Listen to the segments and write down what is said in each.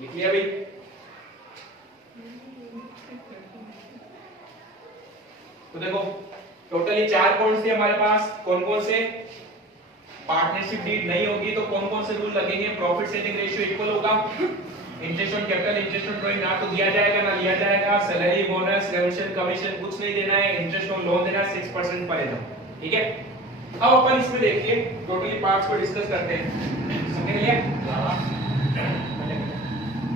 लिख लिया भाई। तो देखो टोटली 4 पॉइंट्स थे हमारे पास, कौन कौन से? पार्टनरशिप डीड नहीं होगी तो कौन कौन से रूल लगेंगे? प्रॉफिट सेलिंग रेशियो इक्वल होगा, interest on capital, interest on drawing ना तो दिया जाएगा ना लिया जाएगा, सैलरी बोनस रेवेन्यू कमीशन कुछ नहीं देना है, इंटरेस्ट ऑन लोन देना है 6% पर एनम, ठीक है। अब अपन इसमें देखिए टोटली पार्ट्स को डिस्कस करते हैं, समझ लिया?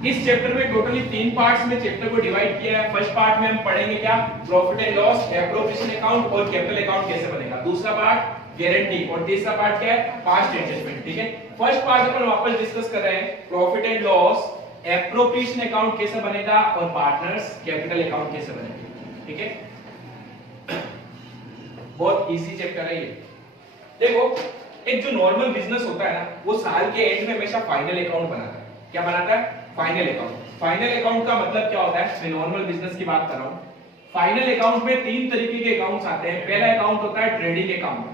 इस चैप्टर में टोटली 3 पार्ट्स में चैप्टर को डिवाइड किया है। फर्स्ट पार्ट में हम पढ़ेंगे क्या? Profit and loss, appropriation account और कैपिटल अकाउंट कैसे बनेगा। दूसरा पार्ट गारंटी और तीसरा पार्ट क्या है? पास्ट एडजस्टमेंट, ठीक है। फर्स्ट पार्ट अपन वापस डिस्कस कर रहे हैं, profit and loss, appropriation account कैसे बनेगा और पार्टनर्स कैपिटल अकाउंट कैसे बनेगा, ठीक है। बहुत इजी चैप्टर है ये। देखो एक जो नॉर्मल बिजनेस होता है ना, वो साल के एंड में हमेशा फाइनल अकाउंट बनाता है। क्या बनाता है? Final account. फाइनल अकाउंट का मतलब क्या होता है? मैं नॉर्मल बिजनेस की बात कर रहा हूं। फाइनल अकाउंट में 3 तरीके के अकाउंट्स आते हैं। पहला अकाउंट होता है ट्रेडिंग अकाउंट,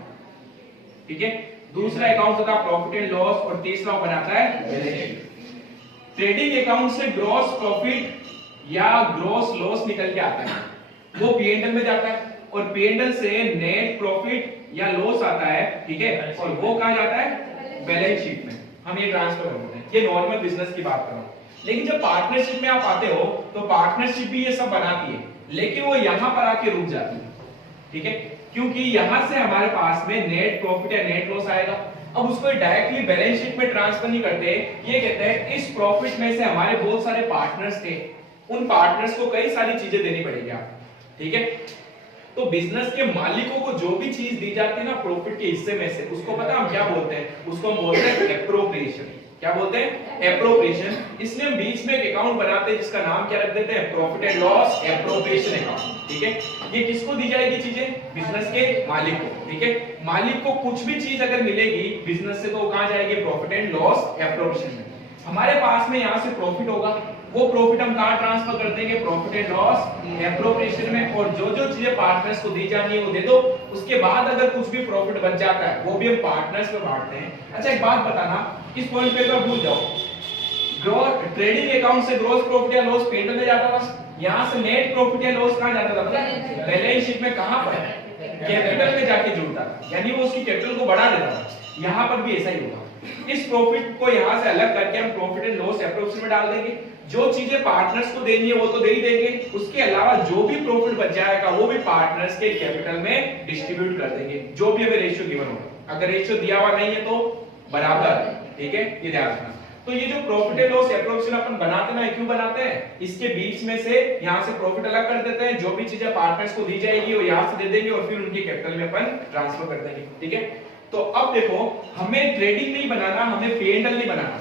ठीक है। दूसरा अकाउंट होता है प्रॉफिट एंड लॉस और तीसरा बनाता है बैलेंस शीट। ट्रेडिंग अकाउंट से ग्रॉस प्रॉफिट या ग्रॉस लॉस निकल के आता है, वो पी&एल में जाता है, और पी&एल से नेट प्रॉफिट या लॉस आता है, ठीक है, और वो कहां जाता है? बैलेंस शीट में हम ये ट्रांसफर करते हैं। ये नॉर्मल बिजनेस की बात कर रहा हूं। लेकिन जब पार्टनरशिप में आप आते हो तो पार्टनरशिप भी ये सब बनाती है, लेकिन वो यहां पर आके रुक जाती है, ठीक है, क्योंकि यहां से हमारे पास में नेट प्रॉफिट या नेट लॉस आएगा। अब उसको डायरेक्टली बैलेंस शीट में ट्रांसफर नहीं करते, ये कहते हैं इस प्रॉफिट में से हमारे बहुत सारे पार्टनर्स थे, उन पार्टनर्स को कई सारी चीजें देनी पड़ेगी आपको, ठीक है। तो बिजनेस के मालिकों को जो भी चीज दी जाती है ना प्रॉफिट के हिस्से में से, उसको पता हम क्या बोलते हैं? उसको हम बोलते हैं एप्रोप्रिएशन। क्या बोलते हैं? एप्रोप्रिएशन। इसलिए हम बीच में एक अकाउंट बनाते हैं जिसका नाम क्या रख देते हैं? Profit and loss appropriation account, ठीक है। ये किसको दी जाएगी चीजें? बिजनेस के मालिक को, ठीक है। मालिक को कुछ भी चीज अगर मिलेगी बिजनेस से तो वो कहां जाएगी? प्रॉफिट एंड लॉस एप्रोप्रिएशन में। हमारे पास में यहां से प्रॉफिट होगा, वो प्रॉफिट हम कहां ट्रांसफर कर देंगे? प्रॉफिट एंड लॉस एप्रोप्रिएशन में। और जो जो चीजें पार्टनर्स को दी जानी है वो दे दो। उसके बाद अगर कुछ भी प्रॉफिट बच जाता है वो भी हम पार्टनर्स में बांटते हैं। अच्छा एक बात बताना, इस पॉइंट पे तो भूल जाओ, ग्रोथ ट्रेडिंग अकाउंट से ग्रोस प्रॉफिट या लॉस पी&एल में जाता था, यहां से नेट प्रॉफिट या लॉस कहां जाता था? बैलेंस शीट में। कहां पर? कैपिटल में जाके जुड़ता, यानी वो उसकी कैपिटल को बढ़ा देता था। यहां पर भी ऐसा ही होगा। इस प्रॉफिट को यहां से अलग करके हम प्रॉफिट एंड लॉस एप्रोप्रिएशन में डाल देंगे। जो चीजें पार्टनर्स को देनी है वो तो दे ही देंगे, उसके अलावा जो भी प्रॉफिट बच जाएगा वो भी पार्टनर्स के कैपिटल में डिस्ट्रीब्यूट कर देंगे, जो भी हमें रेशियो गिवन होगा। अगर रेशियो दिया हुआ नहीं है तो बराबर, ठीक है, ये ध्यान रखना। तो ये जो प्रॉफिट एंड लॉस एप्रोप्रिएशन अपन बनाते हैं, क्यों बनाते हैं? इसके बीच में से यहां से प्रॉफिट अलग कर देते हैं, जो भी चीजें पार्टनर्स को दी जाएगी वो यहां से दे देंगे और फिर उनके कैपिटल में अपन ट्रांसफर कर देंगे, ठीक है। तो अब देखो हमें ट्रेडिंग नहीं बनाना, हमें पी&एल नहीं बनाना,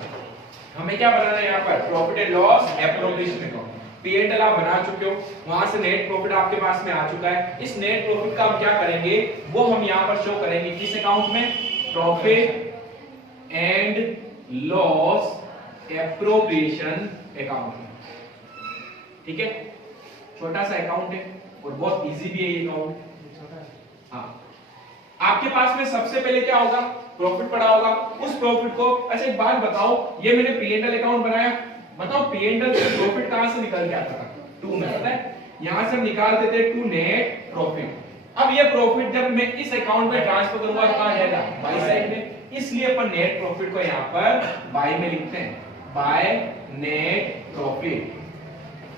हमें क्या बनाना है? यहाँ पर profit and loss appropriation account. P and L आप बना चुके हो, वहां से नेट प्रॉफिट आपके पास में आ चुका है। इस नेट प्रॉफिट का हम क्या करेंगे? वो हम यहाँ पर शो करेंगे किस अकाउंट में? Profit and loss appropriation account में, ठीक है। छोटा सा अकाउंट है और बहुत इजी भी है ये अकाउंट। हाँ, आपके पास में सबसे पहले क्या होगा? प्रॉफिट पड़ा होगा, उस प्रॉफिट को। अच्छा एक बात बताओ, ये मैंने पी&एल अकाउंट बनाया, बताओ पी&एल से प्रॉफिट कहां से निकल के आता था? टू में, पता है? यहां से हम निकाल देते हैं टू नेट प्रॉफिट। अब ये प्रॉफिट जब मैं इस अकाउंट में ट्रांसफर करूंगा तो कहां जाएगा? बाई साइड में। इसलिए अपन नेट प्रॉफिट को यहां पर बाय में लिखते हैं, बाय नेट प्रॉफिट।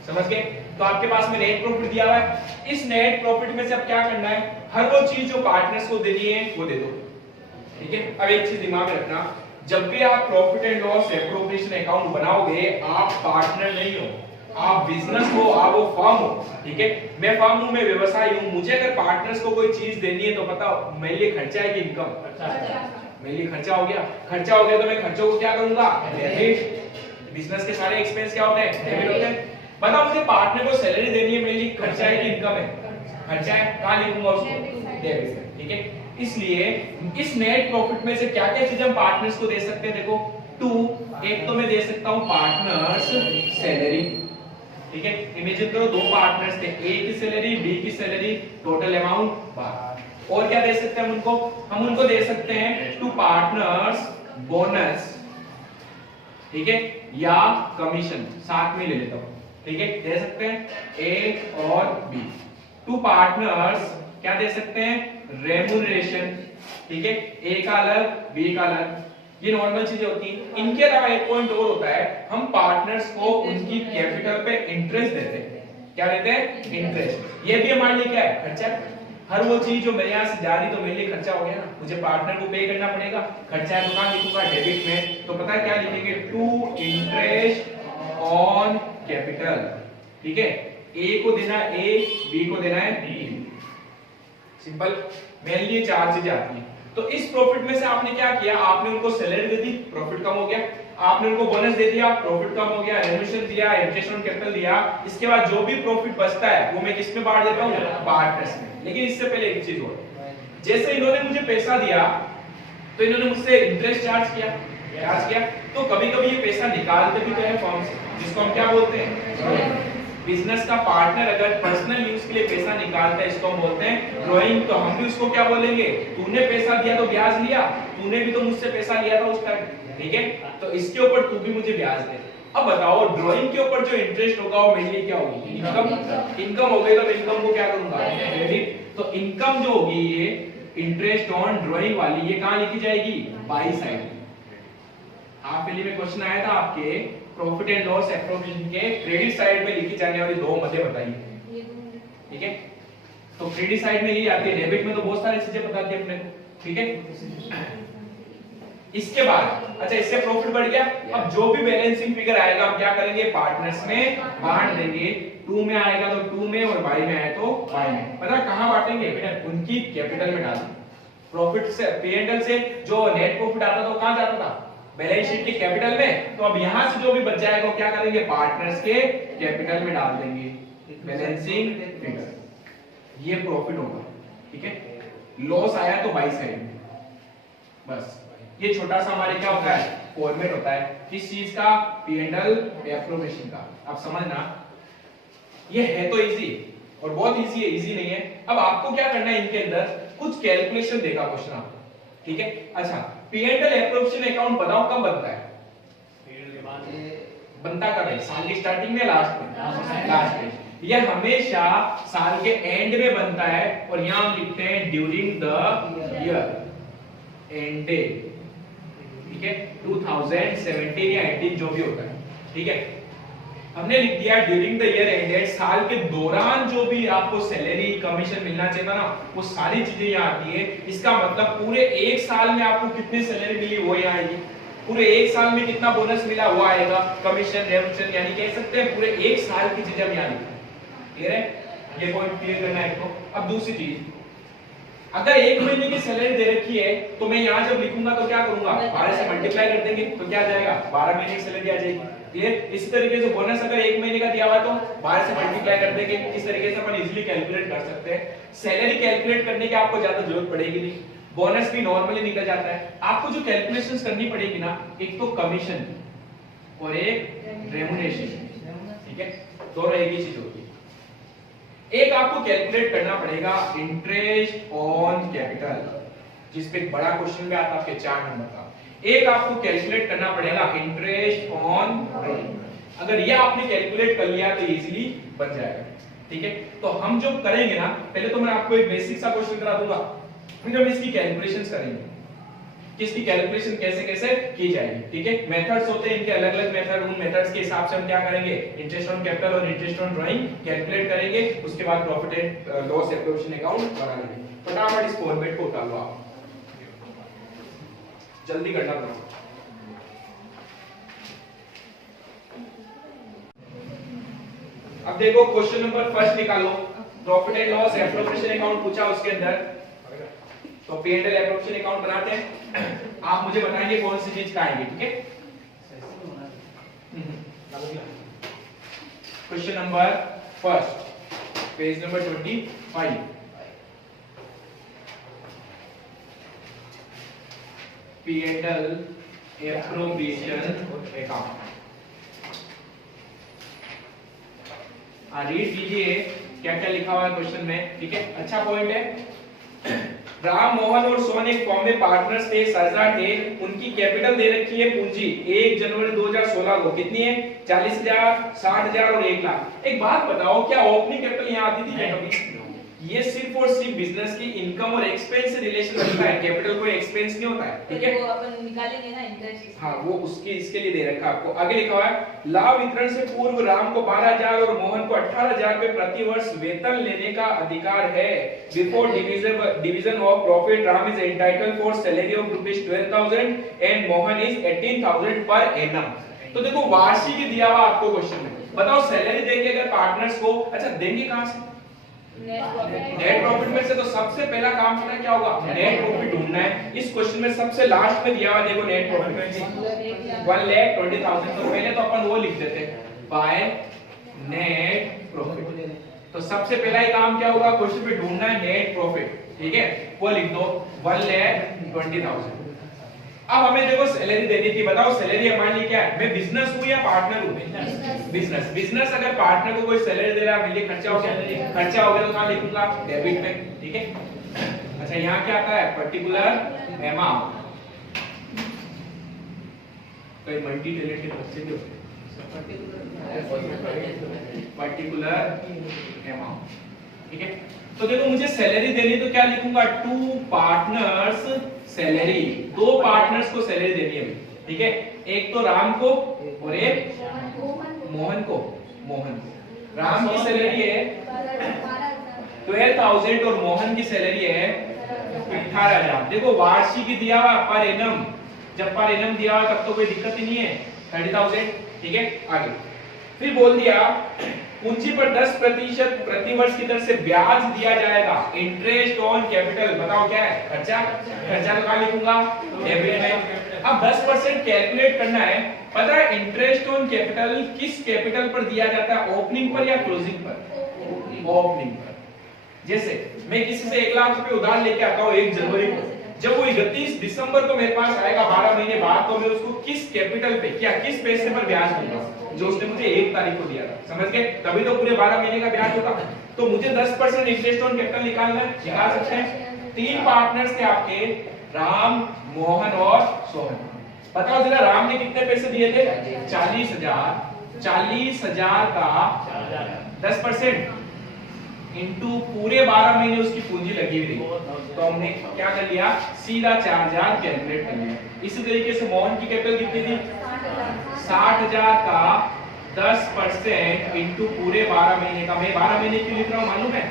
समझ गए? तो आपके पास में नेट प्रॉफिट दिया हुआ है, इस नेट प्रॉफिट में से अब क्या करना है? हर वो चीज जो पार्टनर्स को देनी है वो दे दो, ठीक है। अब एक चीज दिमाग में रखना, जब भी आप profit and loss appropriation account बनाओगे, आप पार्टनर नहीं हो, आप बिजनेस हो, आप वो फर्म हो, ठीक है। मैं फर्म हूं, मैं व्यवसायी हूं, मुझे अगर पार्टनर्स को कोई चीज देनी है तो बताओ मेरे लिए खर्चा है कि इनकम? मेरे लिए खर्चा हो गया। खर्चा हो गया तो मैं खर्चों को क्या करूंगा? डेबिट। बिजनेस के सारे एक्सपेंस क्या होते हैं? डेबिट होते हैं। बताओ मुझे पार्टनर को सैलरी देनी है, मेरे लिए खर्चा है कि इनकम है? खर्चा है। कहां लिखूंगा उसको? डेबिट, ठीक है। इसलिए इस नेट प्रॉफिट में से क्या क्या चीजें हम पार्टनर्स को दे सकते हैं? देखो टू, एक तो मैं दे सकता हूं पार्टनर्स सैलरी, ठीक है। इमेजिन करो दो पार्टनर्स थे, ए की सैलरी, बी की सैलरी, टोटल अमाउंट 12। और क्या दे सकते हैं हम उनको? हम उनको दे सकते हैं टू पार्टनर्स बोनस, ठीक है। या कमीशन, साथ में ले लेता हूं, ठीक है, दे सकते हैं ए और बी। टू पार्टनर्स क्या दे सकते हैं, रेम्यूनरेशन, ठीक है, ए का अलग बी का अलग, ये नॉर्मल चीजें होती हैं। इनके अलावा एक पॉइंट और होता है, हम पार्टनर्स को उनकी कैपिटल पे इंटरेस्ट देते हैं। क्या देते हैं, इंटरेस्ट। ये भी हमारे लिए क्या है, खर्चा। हर वो चीज जो मेरे यहाँ से जा रही तो मेरे लिए खर्चा हो गया ना, मुझे पार्टनर को पे करना पड़ेगा, खर्चा है तो कहां लिखूंगा, डेबिट में। तो पता है क्या लिखेंगे, टू इंटरेस्ट ऑन कैपिटल, ठीक है, ए को देना है ए, बी को देना है बी। सिंपल, मेरे लिए चार चीजें आती हैं। तो इस प्रॉफिट में से आपने क्या किया, आपने उनको सैलरी दे दी, प्रॉफिट कम हो गया, आपने उनको बोनस दे दिया, प्रॉफिट कम हो गया, रेम्यूनरेशन दिया, इंटरेस्ट ऑन कैपिटल दिया। इसके बाद जो भी प्रॉफिट बचता है वो मैं किस में बांट देता हूं, पार्टनर्स में। लेकिन इससे पहले एक चीज और, जैसे इन्होंने मुझे पैसा दिया तो इन्होंने मुझसे इंटरेस्ट चार्ज किया, तो कभी-कभी ये पैसा निकालते भी तो है फर्म से, जिसको हम क्या बोलते हैं, बिजनेस का पार्टनर अगर पर्सनल यूज के लिए पैसा निकालता है इसको हम बोलते हैं ड्राइंग। तो हम भी उसको क्या बोलेंगे, तूने पैसा दिया तो ब्याज लिया, तूने भी तो मुझसे पैसा लिया था उस टाइम, ठीक है, तो इसके ऊपर तू भी मुझे ब्याज दे। अब बताओ, ड्राइंग के ऊपर जो इंटरेस्ट होगा वो मेरे लिए क्या होगी, इनकम हो गई। तो इनकम को क्या करूंगा, क्रेडिट। तो इनकम जो होगी ये इंटरेस्ट ऑन ड्राइंग वाली, ये कहां लिखी जाएगी, बाई साइड। हाफ ईयरली में क्वेश्चन आया था आपके, प्रॉफिट एंड लॉस एप्रोप्रिएशन के क्रेडिट साइड में लिखी जाने वाली दो मदे बताइए, ठीक है। तो क्रेडिट साइड में ये आती है, डेबिट में तो बहुत सारी चीजें बताती है अपने को, ठीक है। इसके बाद अच्छा, इससे प्रॉफिट बढ़ गया। अब जो भी बैलेंसिंग फिगर आएगा हम क्या करेंगे, पार्टनर्स में बांट देंगे। 2 में आएगा तो 2 में, और बाई में आए तो बाई में। पता कहां बांटेंगे, उनकी कैपिटल में डाल देंगे। प्रॉफिट से, P&L से जो नेट प्रॉफिट आता था वो कहां जाता था, बैलेंस शीट के कैपिटल में। तो अब यहां से जो भी बच जाएगा क्या करेंगे, पार्टनर्स के कैपिटल में डाल देंगे, बैलेंसिंग फिगर। ये प्रॉफिट होगा, ठीक है। लॉस आया तो बाई साइड में, बस। ये छोटा सा हमारे क्या होता है, फॉर्मेट होता है किस चीज का, P&L एप्रोप्रिएशन का। आप समझना, ये है तो इजी, और बहुत इजी है, इजी नहीं है। अब आपको क्या करना है, इनके अंदर कुछ कैलकुलेशन देगा क्वेश्चन आपको, ठीक है। अच्छा, P&L एप्रोप्रिएशन अकाउंट बताओ कब बनता है, बनता कब है, साल की स्टार्टिंग में, लास्ट में, लास्ट में। यह हमेशा साल के एंड में बनता है, और यहां हम लिखते हैं ड्यूरिंग द ईयर एंडेड, ठीक है, 2017 या 18 जो भी होता है, ठीक है। हमने लिख दिया ड्यूरिंग द ईयर एंडेड, साल के दौरान जो भी आपको सैलरी कमीशन मिलना चाहिए था ना, वो सारी चीजें यहाँ आती है। इसका मतलब पूरे एक साल में आपको कितनी सैलरी मिली वो यहाँ आएगी, पूरे एक साल में कितना बोनस मिला वो आएगा, कमीशन, रेम्यूनरेशन, यानी कह सकते हैं पूरे एक साल की चीजें हम यहाँ लिखें। क्लियर है, ये पॉइंट क्लियर करना है इसको। अब दूसरी चीज, अगर 1 महीने की सैलरी दे रखी है तो मैं यहाँ जब लिखूंगा तो क्या करूंगा, 12 से मल्टीप्लाई कर देंगे तो क्या जाएगा, 12 महीने की सैलरी आ जाएगी। क्लियर। इसी तरीके से बोनस अगर 1 महीने का दिया हुआ तो 12 से मल्टीप्लाई कर देंगे। इस तरीके से अपन इजीली कैलकुलेट कर सकते हैं। सैलरी कैलकुलेट करने की आपको ज्यादा जरूरत पड़ेगी नहीं, बोनस भी नॉर्मली निकल जाता है। आपको जो कैलकुलेशंस करनी पड़ेगी ना, एक तो कमीशन और एक रेम्यूनरेशन, ठीक है, दोनों एक ही चीज होती है। एक आपको कैलकुलेट करना पड़ेगा इंटरेस्ट ऑन कैपिटल, जिस पे बड़ा क्वेश्चन भी आता है आपके 4 नंबर का। एक आपको कैलकुलेट करना पड़ेगा इंटरेस्ट ऑन ड्राइंग। अगर ये आपने कैलकुलेट कर लिया तो इजीली बन जाएगा, ठीक है। तो हम जो करेंगे ना, पहले तो मैं आपको एक बेसिक सा क्वेश्चन करा दूंगा, फिर हम इसकी कैलकुलेशंस करेंगे कि इसकी कैलकुलेशन कैसे कैसे की जाएगी, ठीक है। मेथड्स होते हैं इनके अलग अलग मेथड, उन मेथड्स के हिसाब से हम क्या करेंगे, इंटरेस्ट ऑन कैपिटल और इंटरेस्ट ऑन ड्राइंग कैलकुलेट करेंगे। उसके बाद profit and loss appropriation account बना लेंगे। फटाफट इस फॉर्मेट को उतार लो, आप जल्दी करना पड़ेगा। अब देखो क्वेश्चन नंबर फर्स्ट निकालो, profit and loss appropriation account पूछा उसके अंदर। तो P&L एप्रोप्रिएशन अकाउंट बनाते हैं, आप मुझे बताएंगे कौन सी चीज का आएंगे, ठीक है। Question number first, page number 25, P&L appropriation account. Read कीजिए क्या क्या लिखा हुआ है क्वेश्चन में, ठीक है। अच्छा पॉइंट है, राम, मोहन और सोहन एक फॉर्म में पार्टनर्स थे, साझेदार थे। उनकी कैपिटल दे रखी है पूंजी 1 जनवरी 2016 को कितनी है? 40,000, 60,000 और 1 लाख। एक बात बताओ, क्या ओपनिंग कैपिटल यहाँ आती थी क्या कभी? ये सिर्फ और सिर्फ बिजनेस की इनकम और एक्सपेंस से रिलेशन रखता है, कैपिटल कोई एक्सपेंस नहीं होता है, ठीक है? वो अपन निकालेंगे ना इंटरेस्ट। हाँ, वो उसके इसके लिए दे रखा आपको। आगे लिखा हुआ है लाभ वितरण से पूर्व राम को 12,000 और मोहन को 18,000 रुपए प्रति वर्ष वेतन लेने का अधिकार है। Before division of profit Ram is entitled for salary of ₹12,000 and Mohan is 18,000 per annum. तो देखो वार्षिक दिया हुआ आपको क्वेश्चन में, बताओ सैलरी देंगे अगर पार्टनर्स को, अच्छा देंगे कहां से? नेट प्रॉफिट में से। तो सबसे पहला काम पता है क्या होगा? नेट प्रॉफिट ढूंढना है। इस क्वेश्चन में सबसे लास्ट में दिया हुआ देखो नेट प्रॉफिट में 1,20,000। तो पहले तो अपन वो लिख देते हैं बाय नेट प्रॉफिट। तो सबसे पहला ही काम क्या होगा? क्वेश्चन पे ढूंढना है नेट प्रॉफिट, ठीक है? वो लिख दो 1,20,000। अब हमें देखो सैलरी देनी थी, बताओ सैलरी हमारे लिए क्या है? मैं बिजनेस हूं या पार्टनर हूं? बिजनेस अगर पार्टनर को कोई सैलरी दे रहा है, मेरे लिए खर्चा हो गया, खर्चा हो गया तो कहां लिखूंगा? डेबिट में, ठीक है? अच्छा यहाँ क्या आता है? Particular amount. कोई मल्टी टैलेंटेड बच्चे जो पर्टिकुलर अमाउंट, ठीक है? तो देखो मुझे सैलरी देनी तो क्या लिखूंगा? Two partners salary. दो पार्टनर्स को सैलरी देनी है, ठीक है? एक तो राम को और एक मोहन को। राम की सैलरी है 12,000 और मोहन की सैलरी है 18,000। देखो वार्षिक दिया हुआ पर एनम, जब पर एनम दिया हुआ तब तो कोई दिक्कत ही नहीं है, 30,000, ठीक है? आगे फिर बोल दिया पूंजी पर 10% प्रतिवर्ष की दर से ब्याज दिया जाएगा। इंटरेस्ट ऑन कैपिटल, बताओ क्या है? खर्चा। खर्चा तो कहां लिखूंगा? डेबिट में। अब 10% कैलकुलेट करना है। पता है इंटरेस्ट ऑन कैपिटल किस कैपिटल पर दिया जाता है? ओपनिंग पर या क्लोजिंग पर? ओपनिंग पर। जैसे मैं किसी से 1 लाख रुपए उधार लेके आता हूँ 1 जनवरी को, जब वो 31 दिसंबर को मेरे पास आएगा 12 महीने बाद, तो मैं उसको किस कैपिटल पे क्या किस पैसे पर ब्याज दूंगा? जो उसने मुझे 1 तारीख को दिया था, समझ गए? तभी तो पूरे 12 महीने का ब्याज होगा। तो मुझे 10% इंटरेस्ट ऑन कैपिटल निकालना है, निकाल सकते हैं। 3 पार्टनर्स थे आपके, राम, मोहन और सोहन। बताओ जरा राम ने कितने पैसे दिए थे? 40,000। 40,000 का 10% इनटू पूरे 12 महीने उसकी पूंजी लगी हुई थी। तो हमने क्या कर लिया? सीधा 4,000 कैलकुलेट कर लिया। इसी तरीके से मोहन की कैपिटल कितनी थी? 60,000 का 10% इनटू पूरे 12 महीने का। मैं 12 महीने क्यों लिख रहा हूं मालूम है?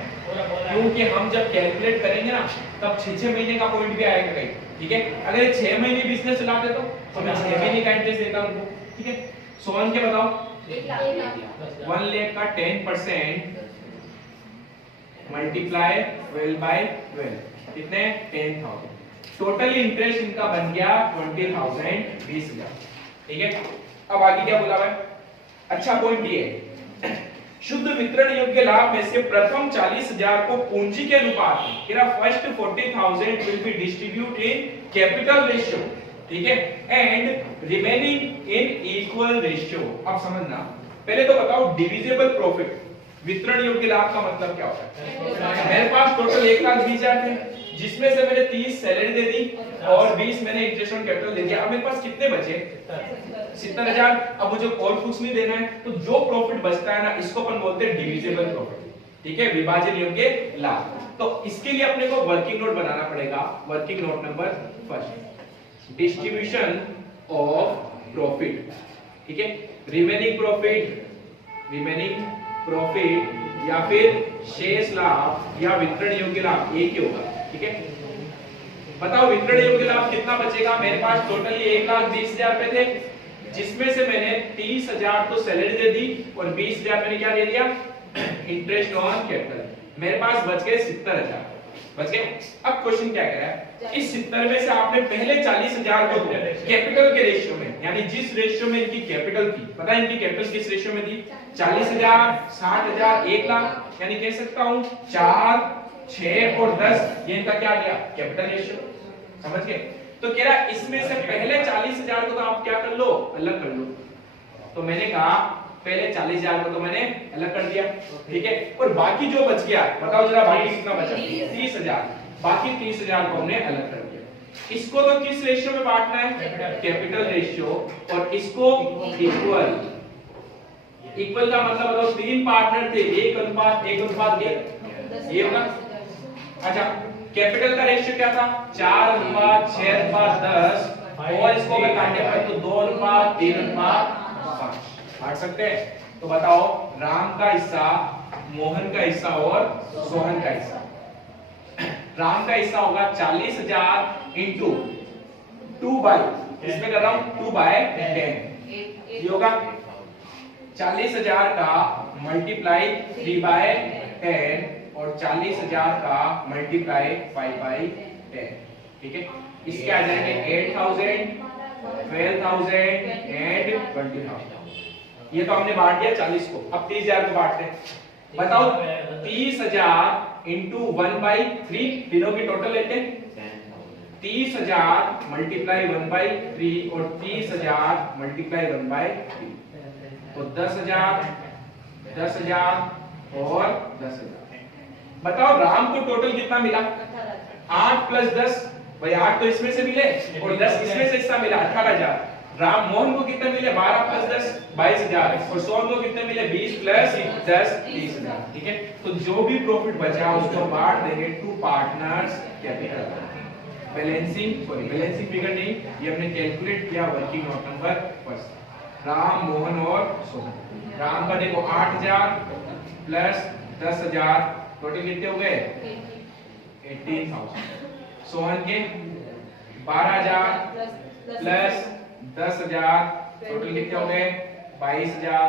क्योंकि हम जब कैलकुलेट करेंगे ना तब 6 महीने का पॉइंट भी आएगा कहीं, ठीक है? अगर 6 महीने बिजनेस चलाते तो मैं 6 महीने का इंटरेस्ट देता हूं उनको, ठीक है? सोहन के बताओ 1 लाख का 10% मल्टीप्लाई 12 by 12 कितने? 10,000। टोटल इंटरेस्ट इनका बन गया 20,000, 20,000, ठीक है? अब आगे क्या बोला है? अच्छा पॉइंट ये है शुद्ध वितरण योग्य लाभ में से प्रथम 40,000 को पूंजी के अनुपात में, तेरा first 40,000 will be distribute in capital ratio, ठीक है? And remaining in equal ratio. अब समझना, पहले तो बताओ डिविजिबल प्रॉफिट, वितरण योग्य लाभ का मतलब क्या होता है? मेरे पास टोटल 1,20,000 थे, जिसमें से मैंने 30 सैलरी दे दी और 20 मैंने इंटरेस्ट ऑन कैपिटल दे दिया। अब मेरे पास कितने बचे? 70,000। अब मुझे और कुछ नहीं देना है, तो जो प्रॉफिट बचता है ना, इसको अपन बोलते हैं डिविजिबल प्रॉफिट, ठीक है? विभाजन योग्य लाभ। तो इसके लिए अपने को वर्किंग नोट बनाना पड़ेगा। Working note number first, distribution of profit, ठीक है? रिमेनिंग प्रॉफिट या फिर शेष लाभ या वितरण योग्य लाभ एक ही होगा, ठीक है? बताओ वितरण योग्य लाभ कितना बचेगा? मेरे पास टोटल 1,20,000 रुपए थे, जिसमें से मैंने 30,000 तो सैलरी दे दी और 20,000 मैंने क्या दे दिया? Interest on capital. मेरे पास बच गए 70,000, बच गए। अब क्वेश्चन क्या कह रहा है? इस 70 में से आपने पहले 40,000 को कैपिटल के रेशियो में, यानी जिस रेशियो में इनकी कैपिटल थी, पता है इनकी कैपिटल किस रेशियो में थी? 40,000, 60,000, 1 लाख, यानी कह सकता हूं 4, 6 और 10, ये इनका क्या गया? कैपिटल रेशियो, समझ गए? तो कह रहा इसमें से पहले 40,000 को तो आप क्या कर लो? अलग कर लो। तो मैंने कहा पहले 40,000 को तो मैंने अलग कर दिया, ठीक है? और बाकी जो बच गया बताओ जरा, बाकी कितना बचा? 30,000। बाकी 30,000 को हमने अलग कर दिया। इसको तो किस रेशियो में बांटना है? Capital ratio. और इसको इक्वल। इक्वल का मतलब बताओ, 3 पार्टनर थे, 1:1:1 ये होगा। अच्छा, कैपिटल का रेशियो क्या था? 4:6:10 और इसको अगर काटने पर तो 2:3:5 बांट सकते हैं। तो बताओ, राम का हिस्सा, मोहन का हिस्सा और सोहन का हिस्सा। राम का हिस्सा होगा 40,000 इंटू 2 बाई, इसमें कर रहा हूं 2/10 ये होगा 40,000 का मल्टीप्लाई 3/10 और 40,000 का मल्टीप्लाई 5/10। ठीक है, इसके आ जाएंगे 8,000, 12,000 एंड 20,000। ये तो हमने बांट दिया 40 को। अब 30,000 को बांटते हैं। बताओ, 30,000 इंटू 1/3, तीनों की टोटल लेते हैं। 30,000 मल्टीप्लाई 1/3 और 30,000 मल्टीप्लाई 1/3 तो 10,000, 10,000 और 10,000। बताओ, राम को टोटल कितना मिला? 8 + 10, भाई 8 तो इसमें से मिले और 10 इसमें से हिस्सा मिला, 18,000। राम मोहन को कितने मिले? 12 + 10 22,000 और सोहन को कितने मिले? 20 + 10 30,000। ठीक है, तो जो भी प्रॉफिट बचा उसको बांट देंगे two partners capital. Balancing figure नहीं, ये हमने कैलकुलेट किया working note number first. Ram, Mohan और सोहन। राम का देखो 8,000 प्लस 10,000 टोटल कितने हो गए? 18,000। सोहन के 12,000 प्लस 10,000 टोटल कितने हो गए? 22,000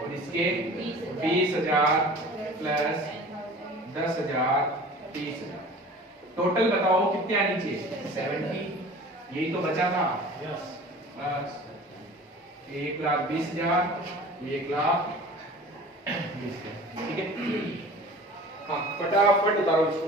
और इसके 20,000 प्लस 10,000 30,000। टोटल बताओ कितने आनी चाहिए? 70। यही तो बचा था। बस 1,20,000, 1,20,000। ठीक है, हाँ फटाफट उतारो इसको।